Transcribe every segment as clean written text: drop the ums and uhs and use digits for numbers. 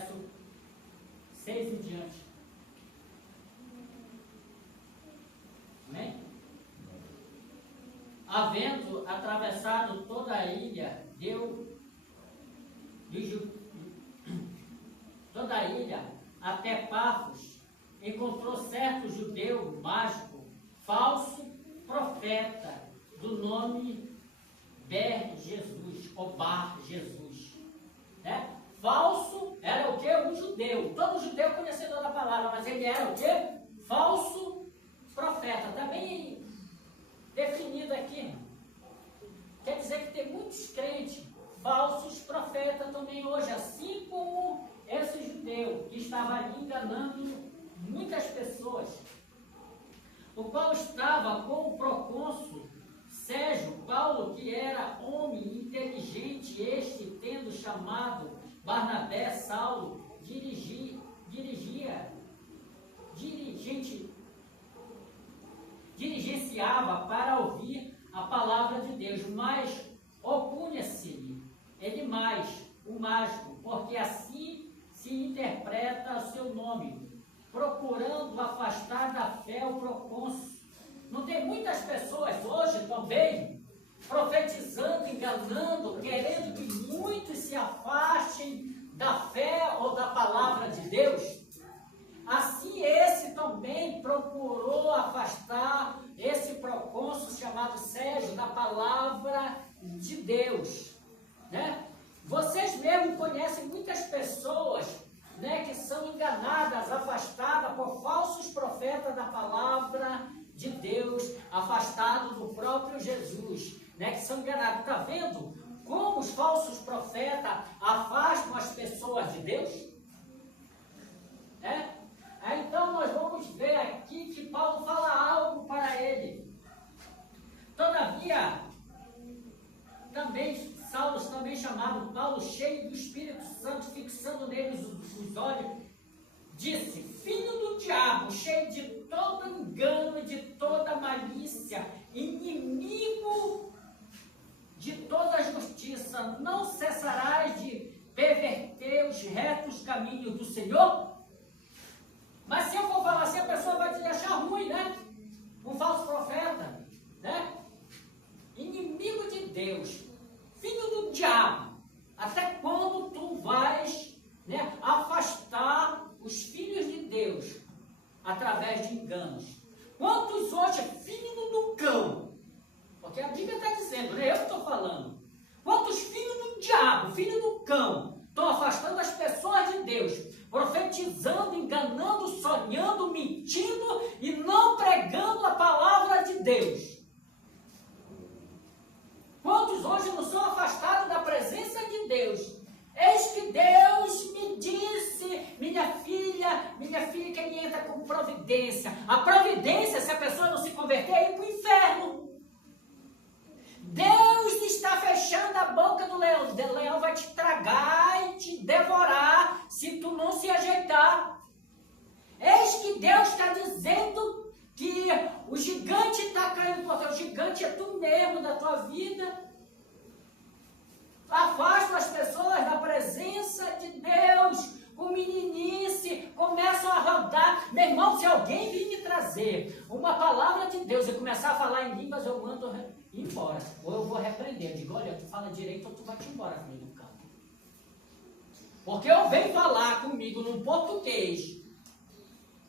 verso 6 em diante. Amém? Havendo atravessado toda a ilha, toda a ilha até Pafos, encontrou certo judeu mágico, falso profeta, do nome Jesus, ou Bar Jesus. Né? Falso era o que? Um judeu. Todo judeu conhecedor da palavra, mas ele era o que? Falso profeta. Está bem definido aqui. Quer dizer que tem muitos crentes falsos profetas também hoje, assim como esse judeu que estava ali enganando muitas pessoas, o qual estava com o procônsul Sérgio Paulo, que era homem inteligente, este tendo chamado Barnabé, Saulo, dirigenciava para ouvir a palavra de Deus, mas opunha-se-lhe ele mais, o mágico, porque assim se interpreta o seu nome, procurando afastar da fé o procônsul. Não tem muitas pessoas hoje também profetizando, enganando, querendo que muitos se afastem da fé ou da palavra de Deus? Assim esse também procurou afastar esse procônsul chamado Sérgio da palavra de Deus, né? Vocês mesmo conhecem muitas pessoas, né, que são enganadas, afastadas por falsos profetas da palavra de Deus, afastados do próprio Jesus, né, que são enganados. Está vendo como os falsos profetas afastam as pessoas de Deus? Então nós vamos ver aqui que Paulo fala algo para ele. Todavia, Saulo, também chamado Paulo, cheio do Espírito Santo, fixando neles os olhos, disse: filho do diabo, cheio de todo engano e de toda malícia, inimigo de toda justiça, não cessarás de perverter os retos caminhos do Senhor? Mas se eu for falar assim, a pessoa vai te achar ruim, né? Um falso profeta, né? Inimigo de Deus, filho do diabo. Até quando tu vais, né, afastar os filhos de Deus através de enganos? Quantos hoje é filho do cão? Porque a Bíblia está dizendo, não é eu que estou falando. Quantos filhos do diabo, filho do cão, estão afastando as pessoas de Deus, profetizando, enganando, sonhando, mentindo e não pregando a palavra de Deus? Quantos hoje não são afastados da presença de Deus? Eis que Deus me disse, minha filha que me entra com providência. A providência, se a pessoa não se converter, é ir para o inferno. Deus está fechando a boca do leão. O leão vai te tragar e te devorar se tu não se ajeitar. Eis que Deus está dizendo que o gigante está caindo por terra. O gigante é tu mesmo da tua vida. Afasta as pessoas da presença de Deus. Com meninice, começam a rodar. Meu irmão, se alguém vir me trazer uma palavra de Deus e começar a falar em línguas, eu mando ir embora. Ou eu vou repreender. Eu digo, olha, tu fala direito ou tu vai te embora, filho do campo. Porque eu venho falar comigo num português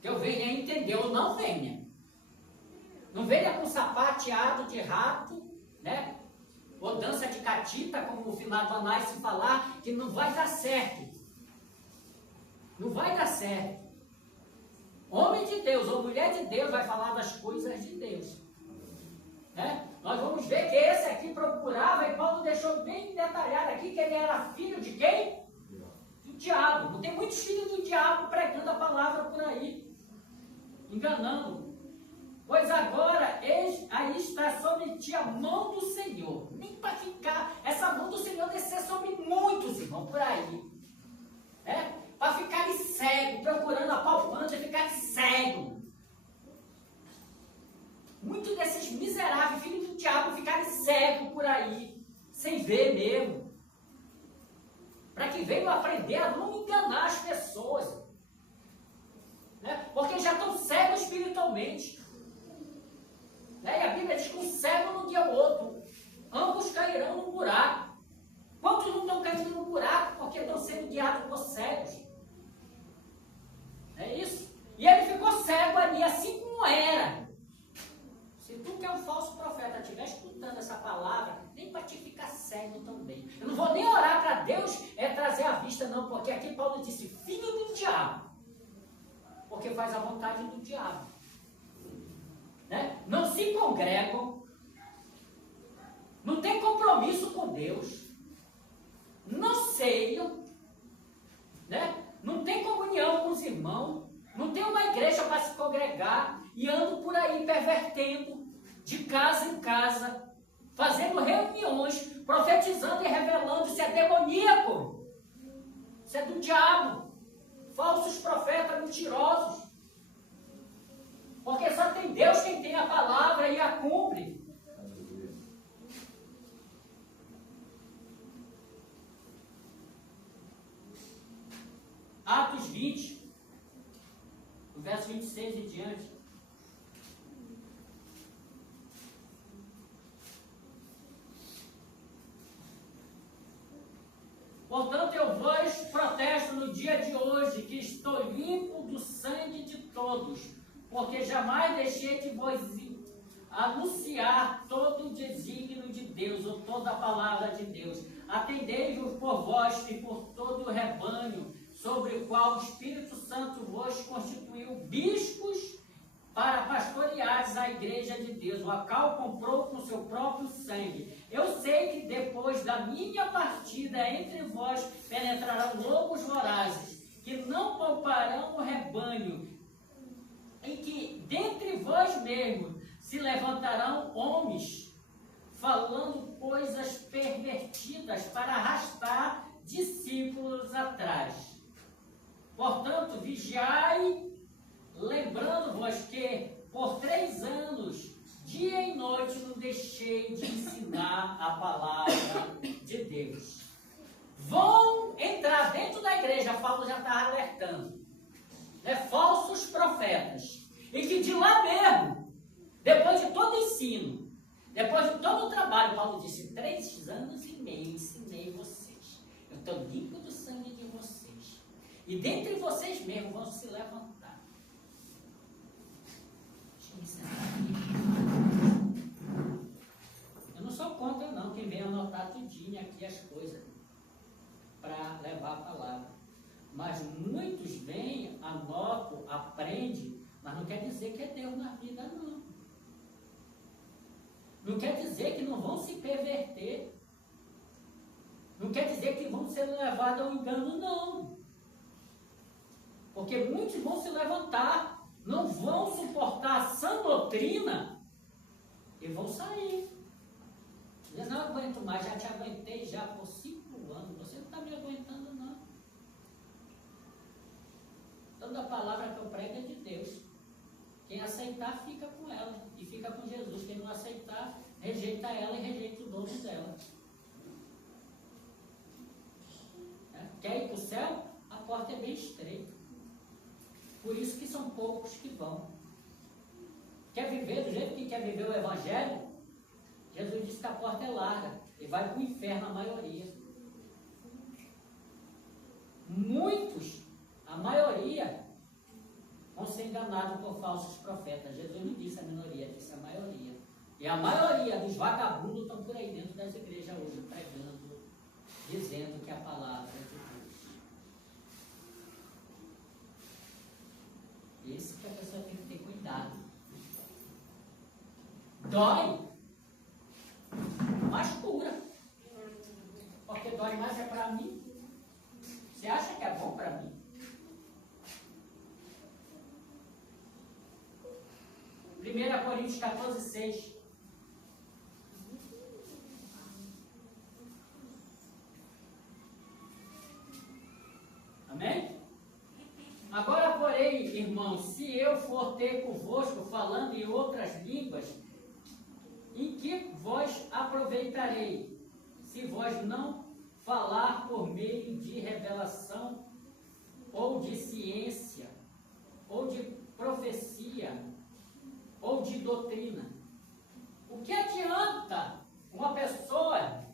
que eu venha entender ou não venha. Não venha com sapateado de rato, né? Ou dança de catita, como o finado Anás se falar, que não vai dar certo. Não vai dar certo. Homem de Deus ou mulher de Deus vai falar das coisas de Deus. Né? Nós vamos ver que esse aqui procurava, e Paulo deixou bem detalhado aqui, que ele era filho de quem? Do diabo. Não tem muitos filhos do diabo pregando a palavra por aí, enganando. Pois agora, aí está sobre ti a mão do Senhor. Nem para ficar, essa mão do Senhor descer sobre muitos, irmãos, por aí. Para ficarem cegos, procurando a palpante, ficarem cegos. Muitos desses miseráveis, filhos do diabo, ficarem cegos por aí, sem ver mesmo. Para que ele veio aprender a não enganar as pessoas. Né? Porque já estão cegos espiritualmente. Né? E a Bíblia diz que um cego não guia o outro. Ambos cairão no buraco. Quantos não estão caindo no buraco porque estão sendo guiados por cegos? É isso? E ele ficou cego ali, assim como era. Se tu que é um falso profeta estiver escutando essa palavra, nem para te ficar cego também. Eu não vou nem orar para Deus trazer a vista, não, porque aqui Paulo disse, filho do diabo. Porque faz a vontade do diabo. Né? Não se congregam, não tem compromisso com Deus, não ceiam, né? Não tem comunhão com os irmãos, não tem uma igreja para se congregar e andam por aí pervertendo de casa em casa, fazendo reuniões, profetizando e revelando. Isso é demoníaco, isso é do diabo, falsos profetas mentirosos. Porque só tem Deus quem tem a palavra e a cumpre. Atos 20, no verso 26 e diante. Portanto, eu vos protesto no dia de hoje que estou limpo do sangue de todos, porque jamais deixei de vos anunciar todo o desígnio de Deus, ou toda a palavra de Deus. Atendei-vos por vós e por todo o rebanho, sobre o qual o Espírito Santo vos constituiu bispos para pastoreares a igreja de Deus, a qual comprou com seu próprio sangue. Eu sei que depois da minha partida entre vós penetrarão lobos vorazes, que não pouparão o rebanho, em que dentre vós mesmos se levantarão homens, falando coisas pervertidas para arrastar discípulos atrás. Portanto, vigiai, lembrando-vos que por 3 anos, dia e noite, não deixei de ensinar a palavra de Deus. Vão entrar dentro da igreja, Paulo já está alertando, né, falsos profetas, e que de lá mesmo, depois de todo o ensino, depois de todo o trabalho, Paulo disse, 3 anos e meio ensinei vocês, eu estou limpo do sangue de vocês, e dentre vocês mesmos vão se levantar. Deixa eu me sentar aqui. Eu não sou contra não, quem vem anotar tudinho aqui as coisas para levar a palavra. Mas muitos vêm, anotam, aprendem, mas não quer dizer que é Deus na vida, não. Não quer dizer que não vão se perverter. Não quer dizer que vão ser levados ao engano, não. Porque muitos vão se levantar, não vão suportar a sã doutrina e vão sair. Eu não aguento mais, já te aguentei já por 5 anos, você não está me aguentando, não. Toda a palavra que eu prego é de Deus. Quem aceitar, fica com ela e fica com Jesus. Quem não aceitar, rejeita ela e rejeita o dono dela. Quer ir para o céu? A porta é bem estreita. Por isso que são poucos que vão. Quer viver do jeito que quer viver o Evangelho? Jesus disse que a porta é larga e vai para o inferno a maioria. Muitos, a maioria, vão ser enganados por falsos profetas. Jesus não disse a minoria, disse a maioria. E a maioria dos vagabundos estão por aí dentro das igrejas hoje, pregando, dizendo que a palavra é de Deus. Isso que a pessoa tem que ter cuidado. Dói, mas cura. Porque dói mais é para mim. Você acha que é bom para mim? Primeira Coríntios 14, 6. Amém? Agora, porém, irmãos, se eu for ter convosco falando em outras línguas, em que vós aproveitarei, se vós não falar por meio de revelação, ou de ciência, ou de profecia, ou de doutrina. O que adianta uma pessoa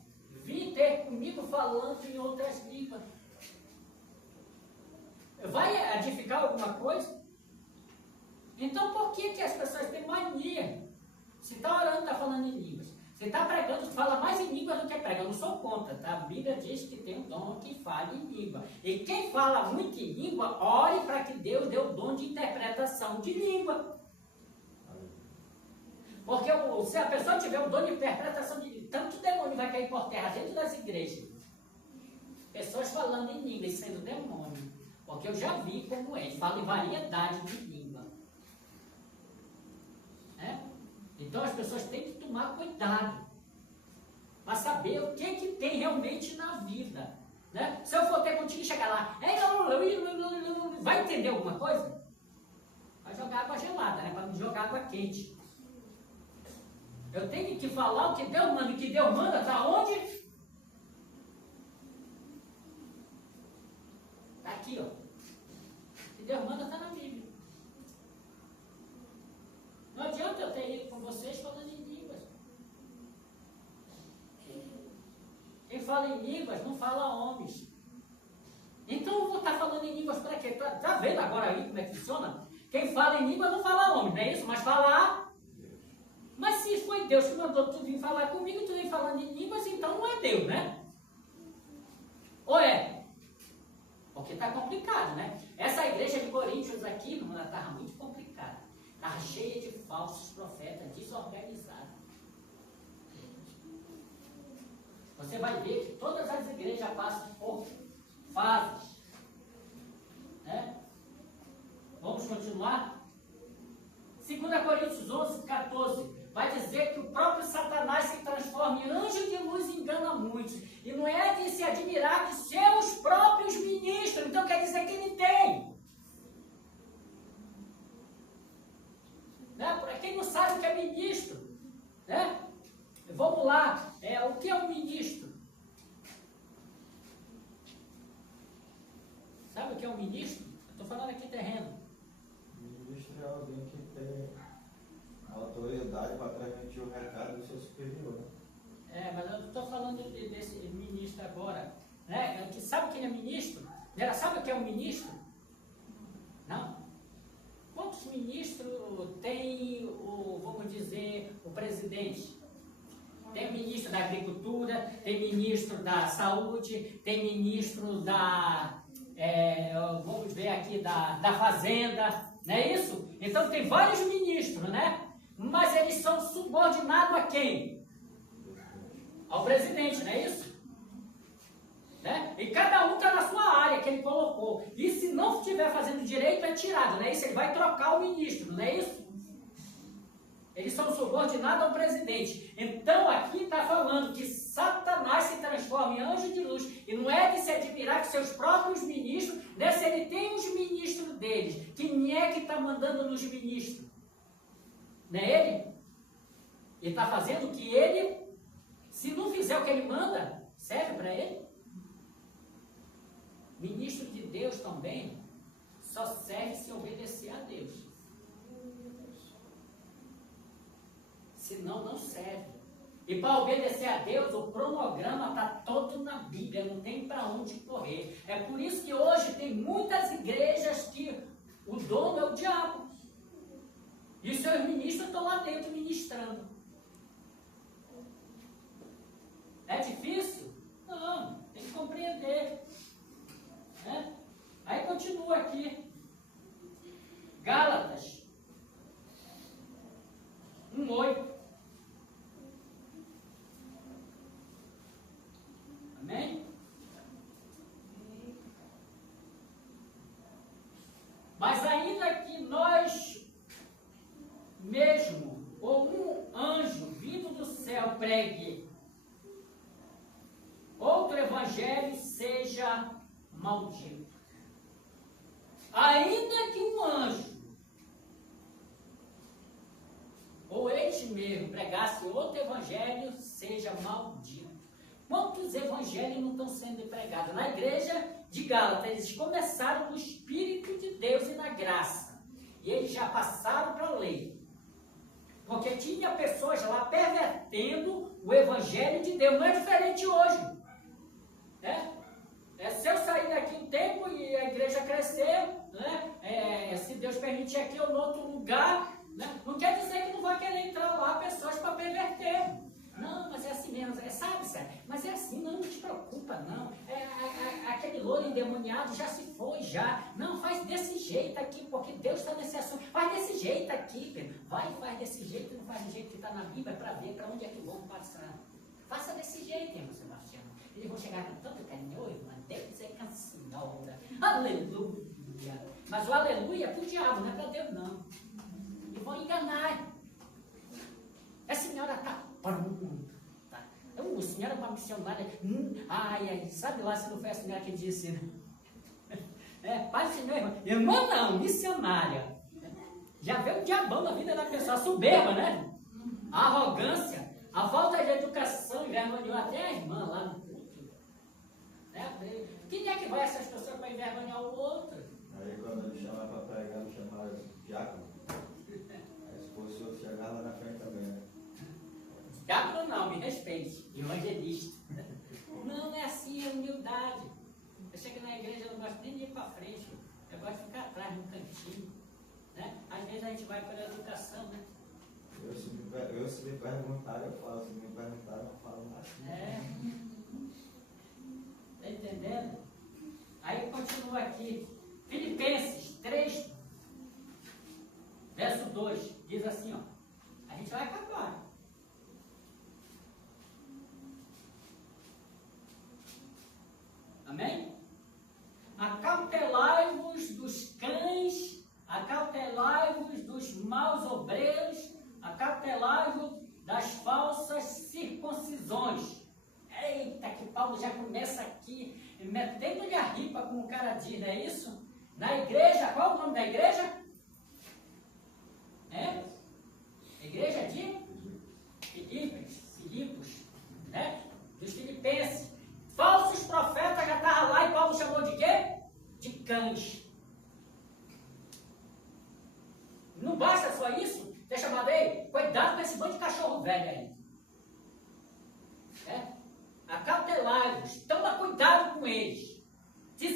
vir ter comigo falando em outras línguas? Vai edificar alguma coisa? Então por que as pessoas têm mania? Se está orando, está falando em línguas. Se está pregando, fala mais em línguas do que prega. Eu não sou contra, tá? A Bíblia diz que tem um dom que fala em língua. E quem fala muito em língua, ore para que Deus dê o dom de interpretação de língua. Porque se a pessoa tiver o dom de interpretação de língua, tanto demônio vai cair por terra dentro das igrejas. Pessoas falando em língua e sendo demônio. Porque eu já vi como é. Fala em variedade de língua. Então as pessoas têm que tomar cuidado para saber o que tem realmente na vida. Né? Se eu for ter contigo e chegar lá, vai entender alguma coisa? Vai jogar água gelada, né? Para não jogar água quente. Eu tenho que falar o que Deus manda. O que Deus manda está onde? Está aqui, ó. O que Deus manda está na Bíblia. Não adianta eu ter ido com vocês falando em línguas. Quem fala em línguas não fala homens. Então eu vou estar falando em línguas para quê? Está vendo agora aí como é que funciona? Quem fala em línguas não fala homem, não é isso? Mas fala. Mas se foi Deus que mandou tu vir falar comigo, tu vem falando em línguas, então não é Deus, né? Ou é? Porque está complicado, né? Essa igreja de Coríntios aqui, ela estava muito complicada. Estava cheia de falsos profetas, desorganizados. Você vai ver que todas as igrejas passam por fases. Né? Vamos continuar? 2 Coríntios 11, 14. Vai dizer que o próprio Satanás se transforma em anjo de luz e engana muitos. E não é de se admirar de seus próprios ministros. Então quer dizer que ele tem. Né? Para quem não sabe o que é ministro, né? Vamos lá, o que é um ministro? Sabe o que é um ministro? Eu estou falando aqui terreno. Ministro é alguém que tem autoridade para transmitir o recado do seu superior. Mas eu estou falando desse ministro agora, né? Sabe quem é ministro? Sabe o que é um ministro? Não? Quantos ministros tem vamos dizer, o presidente? Tem ministro da agricultura, tem ministro da saúde, tem ministro vamos ver aqui, da fazenda, não é isso? Então tem vários ministros, né? Mas eles são subordinados a quem? Ao presidente, não é isso? Né? E cada um está na sua área que ele colocou. E se não estiver fazendo direito, é tirado, não é isso? Ele vai trocar o ministro, não é isso? Eles são subordinados ao presidente. Então aqui está falando que Satanás se transforma em anjo de luz. E não é de se admirar que seus próprios ministros, né, se ele tem os ministros deles. Quem é que está mandando nos ministros? Não é ele? Ele está fazendo o que ele, se não fizer o que ele manda, serve para ele? Ministro de Deus também só serve se obedecer a Deus. Senão não serve. E para obedecer a Deus, o cronograma está todo na Bíblia, não tem para onde correr. É por isso que hoje tem muitas igrejas que o dono é o diabo. E os seus ministros estão lá dentro ministrando. É difícil? Não, tem que compreender. Né? Aí continua aqui. Gálatas 1:8. Amém? Mas ainda que nós mesmo, ou um anjo vindo do céu pregue outro evangelho, seja maldito. Ainda que um anjo ou este mesmo pregasse outro evangelho, seja maldito. Quantos evangelhos não estão sendo pregados? Na igreja de Gálatas, eles começaram no Espírito de Deus e na graça. E eles já passaram para a lei. Porque tinha pessoas lá pervertendo o evangelho de Deus. Não é diferente hoje. Se eu sair daqui um tempo e a igreja crescer, né? Se Deus permitir aqui ou em outro lugar, né? Não quer dizer que não vai querer entrar lá pessoas para perverter. Não, mas é assim mesmo, sabe, Sérgio? Mas é assim, não te preocupa, não. Aquele louro endemoniado já se foi, já. Não, faz desse jeito aqui, porque Deus está nesse assunto. Faz desse jeito aqui, Pedro. Faz desse jeito, não faz do jeito que está na Bíblia, para ver para onde é que vão passar. Faça desse jeito, irmão Sebastião. Eles vão chegar com tanto carinho, irmã, Deus é com a senhora. Aleluia. Mas o aleluia é para o diabo, não é para Deus, não. E vão enganar. A senhora está pronta. A senhora é uma missionária. Sabe lá se não foi a senhora que disse, né? Pai, senhor, irmã não, missionária. Já vê o diabão na vida da pessoa, a soberba, né? A arrogância, a falta de educação, envergonhou até a irmã lá no culto. Né? Quem é que vai essas pessoas para envergonhar o outro? Aí quando ele chamava para pregar, ele chamava de diácono. Aí se fosse outro chegar lá na frente também, né? Diácono não, me respeite, evangelista. Não é assim, é humildade. Eu chego na igreja, eu não gosto nem de ir para frente, eu gosto de ficar atrás, no cantinho. Né? Às vezes a gente vai pela educação, né? Se me perguntarem, eu falo. Se me perguntarem, eu falo mais. Está entendendo? Aí continua aqui. Filipenses 3, verso 2, diz assim, ó. A gente vai acabar. Amém? Acautelai-vos dos cães, acautelai-vos dos maus obreiros, acautelai-vos das falsas circuncisões. Eita, que Paulo já começa aqui, metendo-lhe a ripa, como o cara diz, não é isso? Na igreja, qual o nome da igreja? Igreja de Filipos, né? Dos filipenses. Falsos profetas já estavam lá e Paulo chamou de quê? De cães. Não basta só isso? Ter chamado aí? Cuidado com esse bando de cachorro velho aí. Acautelai-vos. Toma cuidado com eles.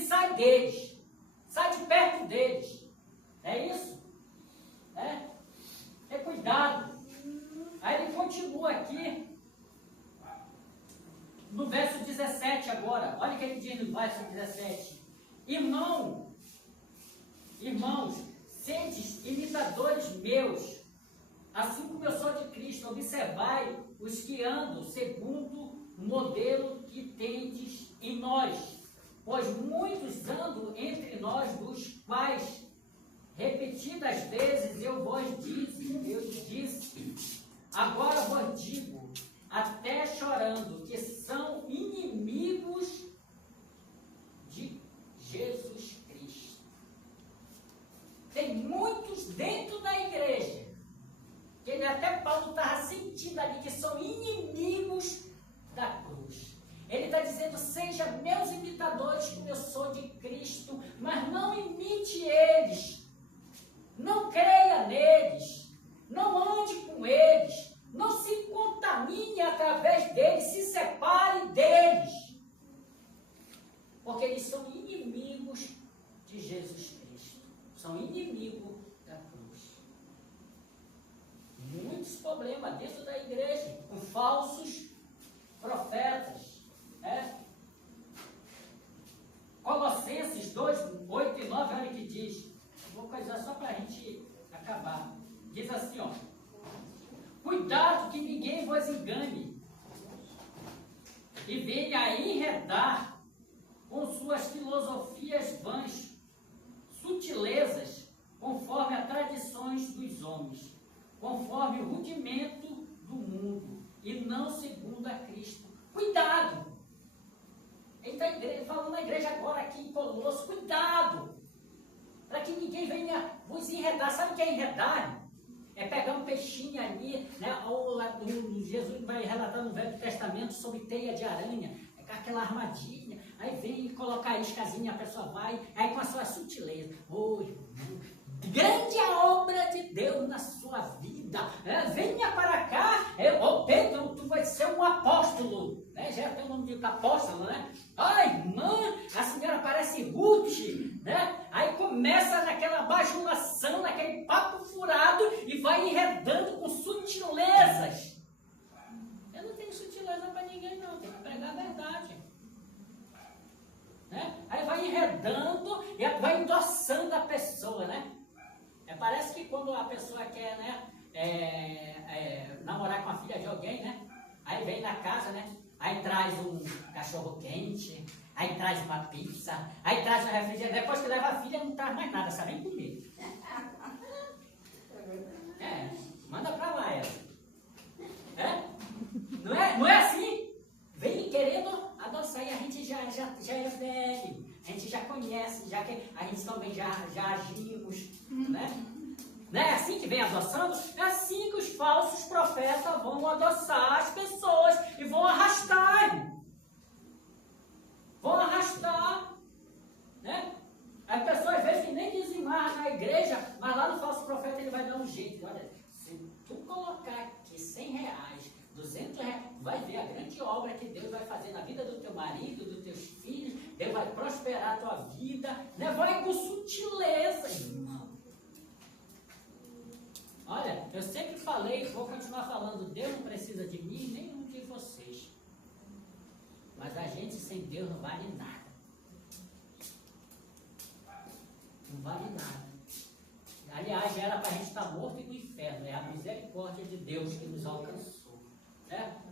Sai deles. Sai de perto deles. É isso? É cuidado. Aí ele continua aqui. No verso 17 agora, olha o que ele diz no verso 17. Irmãos, sedes imitadores meus, assim como eu sou de Cristo. Observai os que andam segundo o modelo que tendes em nós. Pois muitos andam entre nós, dos quais repetidas vezes eu disse, agora vos digo, até chorando, que são inimigos de Jesus Cristo. Tem muitos dentro da igreja, que até Paulo estava sentindo ali, que são inimigos da cruz. Ele está dizendo, seja meus imitadores, como eu sou de Cristo, mas não imite eles, não creia neles, não ande com eles, não se contamine através deles, se separe deles. Porque eles são inimigos de Jesus Cristo. São inimigos da cruz. Muitos problemas dentro da igreja, com falsos profetas. Colossenses 2, 8 e 9, olha o que diz. Vou coisar só para a gente acabar. Diz assim, ó. Cuidado que ninguém vos engane e venha a enredar com suas filosofias vãs, sutilezas, conforme as tradições dos homens, conforme o rudimento do mundo, e não segundo a Cristo. Cuidado! Ele está falando na igreja agora aqui em Colosso, cuidado! Para que ninguém venha vos enredar. Sabe o que é enredar? É pegar um peixinho ali, né? Ou Jesus vai relatar no Velho Testamento trabalhando sobre teia de aranha, com aquela armadilha, aí vem colocar a iscazinha, a pessoa vai, aí com a sua sutileza, oi, grande a obra de Deus na sua vida, venha para cá, ô Pedro, tu vai ser um apóstolo, né? Já tem o nome de apóstolo, né? Ai, irmã, a senhora parece Ruth, né? Aí começa naquela bajulação, naquele papo furado e vai enredando com sutilezas. Eu não tenho sutileza para ninguém não, tenho que pregar a verdade. Né? Aí vai enredando e vai endossando a pessoa, né? Parece que quando a pessoa quer, né, namorar com a filha de alguém, né? Aí vem na casa, né? Aí traz um cachorro quente, aí traz uma pizza, aí traz um refrigerante. Depois que leva a filha, não traz mais nada, sabe nem comer. Manda pra lá ela. Não é assim? Vem querendo adoçar e a gente já é velho, a gente já conhece, já que a gente também já agimos, né? Não é assim que vem adoçando? É assim que os falsos profetas vão adoçar as pessoas e vão arrastar. Vão arrastar, né? As pessoas às vezes nem dizimar na igreja, mas lá no falso profeta ele vai dar um jeito. Olha, se tu colocar aqui 100 reais, 200 reais, vai ver a grande obra que Deus vai fazer na vida do teu marido, dos teus filhos, Deus vai prosperar a tua vida, né? Vai com sutileza, irmão. Olha, eu sempre falei, vou continuar falando, Deus não precisa de mim, nem um de vocês. Mas a gente sem Deus não vale nada. Não vale nada. Aliás, era para a gente estar morto e no inferno. É a misericórdia de Deus que nos alcançou.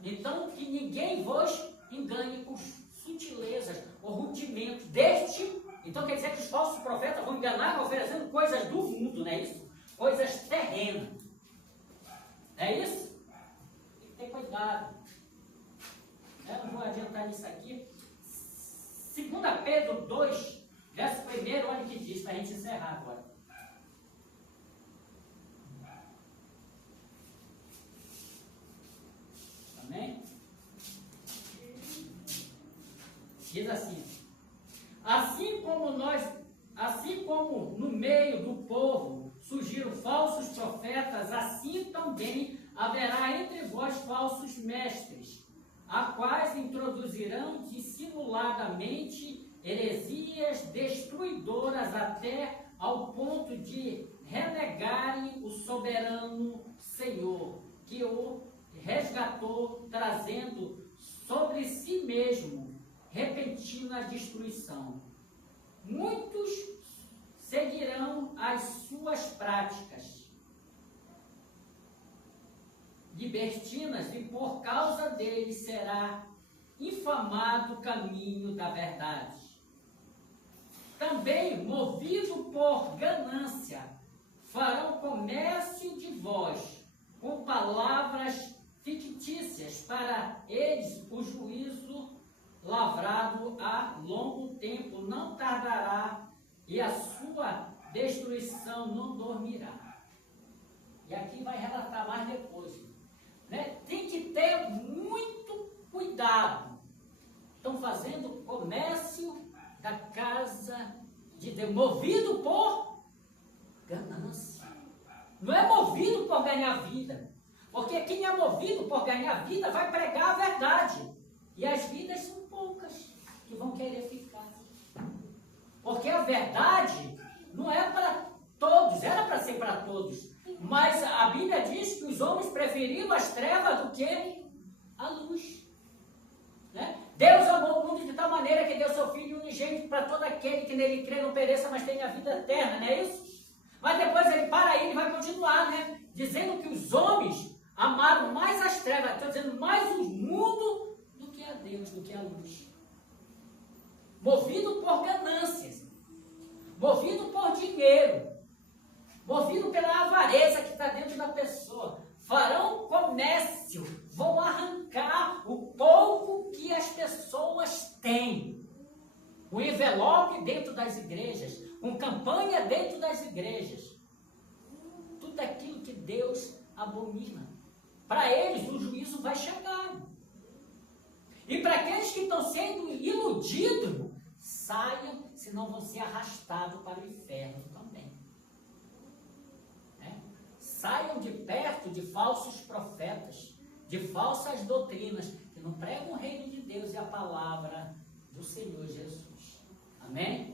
Então, que ninguém vos engane com sutilezas ou rudimentos deste. Então, quer dizer que os falsos profetas vão enganar oferecendo coisas do mundo, não é isso? Coisas terrenas. É isso? Tem que ter cuidado. Eu não vou adiantar nisso aqui. 2 Pedro 2, verso 1, olha o que diz, para a gente encerrar agora. Amém? Diz assim: assim como no meio do povo surgiram falsos profetas, assim também haverá entre vós falsos mestres, a quais introduzirão dissimuladamente heresias destruidoras até ao ponto de renegarem o soberano Senhor, que o resgatou, trazendo sobre si mesmo repentina destruição. Muitos seguirão as suas práticas libertinas e por causa deles será infamado o caminho da verdade. Também, movido por ganância, farão comércio de vós com palavras fictícias, para eles o juízo lavrado há longo tempo não tardará e a sua destruição não dormirá. E aqui vai relatar mais depois, né? Tem que ter muito cuidado. Estão fazendo comércio da casa de Deus, movido por ganância. Não é movido por ganhar vida. Porque quem é movido por ganhar vida vai pregar a verdade. E as vidas são poucas que vão querer ficar. Porque a verdade não é para todos, era para ser para todos. Mas a Bíblia diz que os homens preferiram as trevas do que a luz. Né? Deus amou o mundo de tal maneira que deu seu Filho unigênito para todo aquele que nele crê não pereça, mas tenha a vida eterna, não é isso? Mas depois ele para aí e vai continuar, né? Dizendo que os homens amaram mais as trevas, estou dizendo mais o mundo do que a Deus, do que a luz. Movido por ganâncias, movido por dinheiro, movido pela avareza que está dentro da pessoa, farão comércio, vão arrancar o pouco que as pessoas têm. O envelope dentro das igrejas, com campanha dentro das igrejas. Tudo aquilo que Deus abomina. Para eles o juízo vai chegar. E para aqueles que estão sendo iludidos, saiam, senão vão ser arrastados para o inferno também. Né? Saiam de perto de falsos profetas, de falsas doutrinas, que não pregam o reino de Deus e a palavra do Senhor Jesus. Amém?